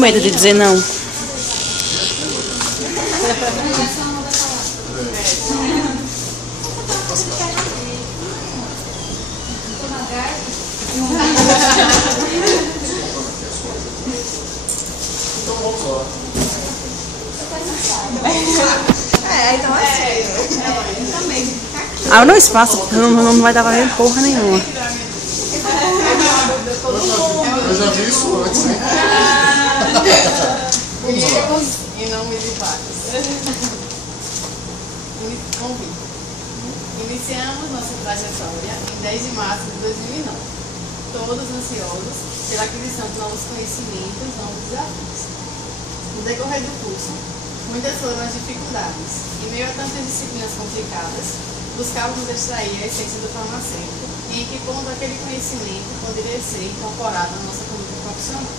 medo de dizer não. Então assim, também. Ah, eu não espaço, porque não vai dar pra ver porra nenhuma. Eu já vi isso antes, hein? Vivos e não milipares. Convite. Iniciamos nossa trajetória em 10 de março de 2009, todos ansiosos pela aquisição de novos conhecimentos, novos desafios. No decorrer do curso, muitas foram as dificuldades. Em meio a tantas disciplinas complicadas, buscávamos extrair a essência do farmacêutico e em que ponto aquele conhecimento poderia ser incorporado na nossa conduta profissional.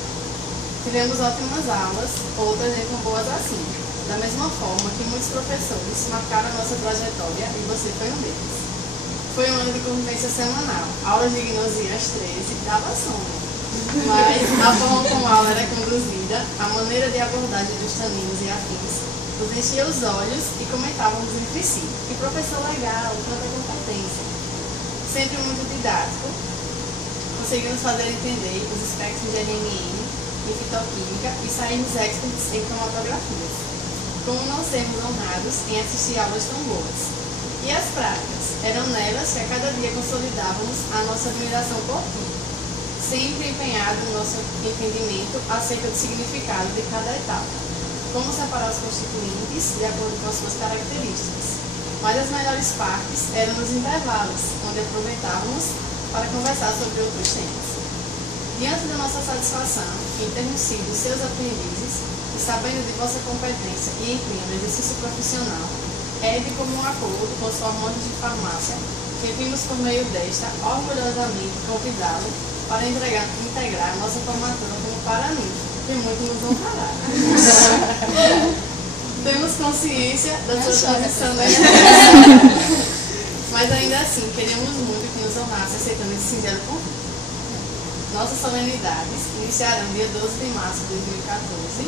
Tivemos ótimas aulas, outras nem tão boas assim. Da mesma forma que muitos professores marcaram a nossa trajetória e você foi um deles. Foi um ano de convivência semanal, aulas de gnosia às 13, dava sono. Mas a forma como a aula era conduzida, a maneira de abordagem dos taninos e afins, nos enchia os olhos e comentávamos entre si. Que professor legal, tanta competência. Sempre muito didático, conseguimos fazer entender os espectros de NMN e fitoquímica e saímos experts em cromatografias. Como não sermos honrados em assistir aulas tão boas. E as práticas? Eram nelas que a cada dia consolidávamos a nossa admiração por ti, sempre empenhado no nosso entendimento acerca do significado de cada etapa. Como separar os constituintes de acordo com as suas características. Mas as melhores partes eram nos intervalos, onde aproveitávamos para conversar sobre outros temas. Diante da nossa satisfação em termos sido seus aprendizes, e sabendo de vossa competência e empenho no exercício profissional, é de comum acordo com os formandos de farmácia que vimos por meio desta orgulhosamente convidá-lo para integrar nossa formatura como paraninfo, que muito nos honrará. Temos consciência da sua posição na mas ainda assim queríamos muito que nos honrasse aceitando esse singelo convite. Nossas solenidades iniciarão dia 12 de março de 2014,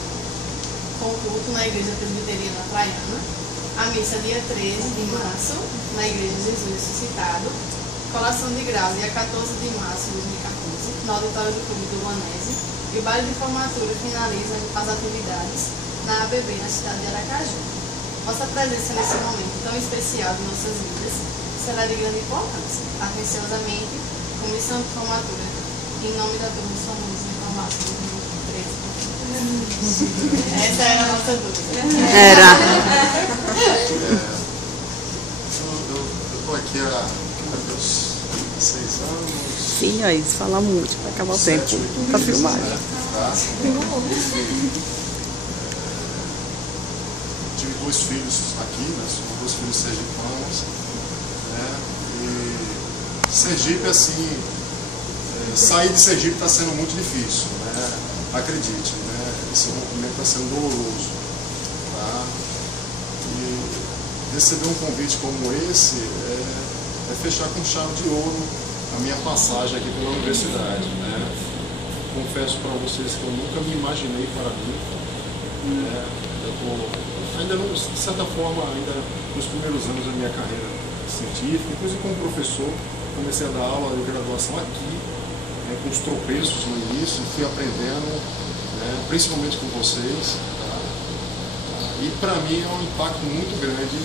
com o culto na Igreja Presbiteriana Praiana, a missa dia 13 de março, na Igreja Jesus Ressuscitado, colação de grau dia 14 de março de 2014, no auditório do Clube do Guanese, e o baile de formatura finaliza as atividades na ABB, na cidade de Aracaju. Vossa presença nesse momento tão especial de nossas vidas será de grande importância. Atenciosamente, Comissão de Formatura, em nome da turma dos formandos de farmácia 2013. Essa era a nossa dúvida. Era. Eu estou aqui há meus 6 anos. Sim, aí, se falar muito, vai acabar o tempo. Tá filmado. Tá? Tive 2 filhos aqui, né? São 2 filhos sergipanos. Né? E Sergipe, assim, sair de Sergipe está sendo muito difícil, né? Acredite, né? Esse movimento está sendo doloroso. Tá? E receber um convite como esse é fechar com chave de ouro a minha passagem aqui pela universidade. Né? Confesso para vocês que eu nunca me imaginei para mim. Né? Ainda não, de certa forma, ainda nos primeiros anos da minha carreira científica, inclusive como professor, comecei a dar aula de graduação aqui, né, com os tropeços no início, fui aprendendo, né, principalmente com vocês. Tá? E para mim é um impacto muito grande,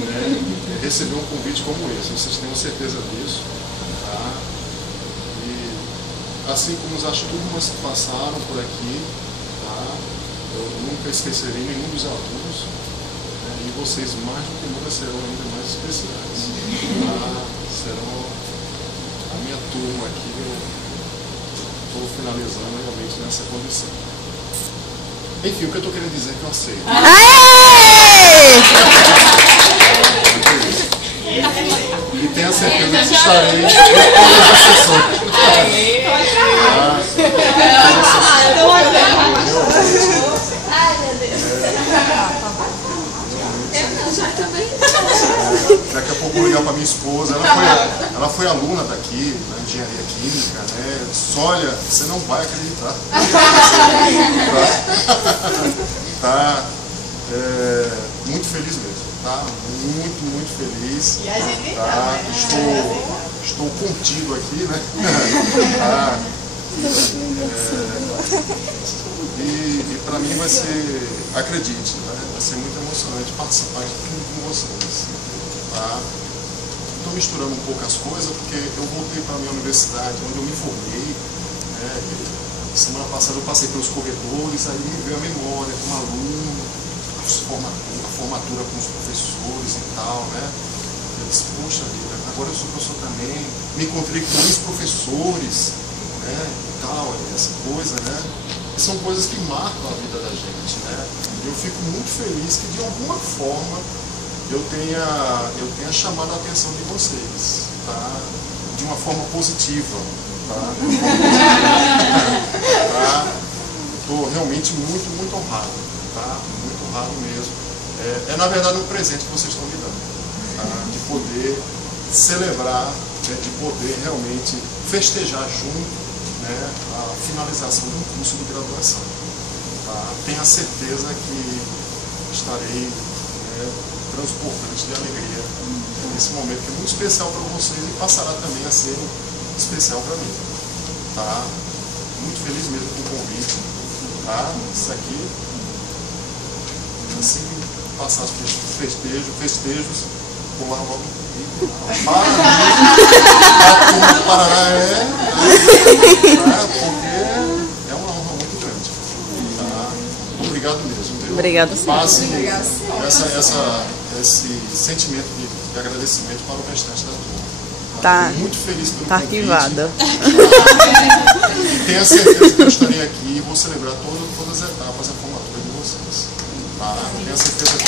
né, receber um convite como esse, vocês tenham certeza disso. Tá? E assim como as turmas que passaram por aqui, tá? Eu nunca esquecerei nenhum dos alunos, né, e vocês mais do que nunca serão ainda mais especiais. Tá? Serão a minha turma aqui, eu estou finalizando realmente nessa condição. Enfim, o que eu estou querendo dizer é que eu aceito. E tenha certeza que estarei em todas as sessões. Daqui a pouco eu vou ligar para minha esposa, ela Ela foi aluna daqui, na engenharia química, né? Disse, olha, você não vai acreditar. Tá? Muito feliz mesmo, tá? Muito feliz. E a gente tá? Né? Estou contido aqui, né? Tá? E para mim vai ser, acredite, né? Vai ser muito emocionante participar de tudo com vocês. Tá? Estou misturando um pouco as coisas porque eu voltei para a minha universidade, onde eu me formei. Né? Semana passada eu passei pelos corredores, aí me veio a memória como aluno, a formatura com os professores e tal, né? Eu disse, poxa vida, agora eu sou professor também, me encontrei com muitos professores, né? E tal, essa coisa, né? E são coisas que marcam a vida da gente, né? E eu fico muito feliz que de alguma forma eu tenha chamado a atenção de vocês, tá? De uma forma positiva, tá? Estou realmente muito honrado, tá? Muito honrado mesmo. Na verdade um presente que vocês estão me dando, tá? De poder celebrar, né? De poder realmente festejar junto, né? A finalização de um curso de graduação. Tá? Tenha certeza que estarei, né, transbordante de alegria nesse momento que é muito especial para vocês e passará também a ser especial para mim. Tá? Muito feliz mesmo com o convite. Tá? Isso aqui, assim que passar os festejos, vou lá logo. Para do Paraná porque é uma honra muito grande. Tá? Obrigado mesmo. Deus. Obrigado, senhor. Passe esse sentimento de agradecimento para o restante da turma. Tá. Muito feliz pelo Tá convite. arquivada. E tenha certeza que eu estarei aqui e vou celebrar todas as etapas da formatura de vocês. Tá? Tenha certeza que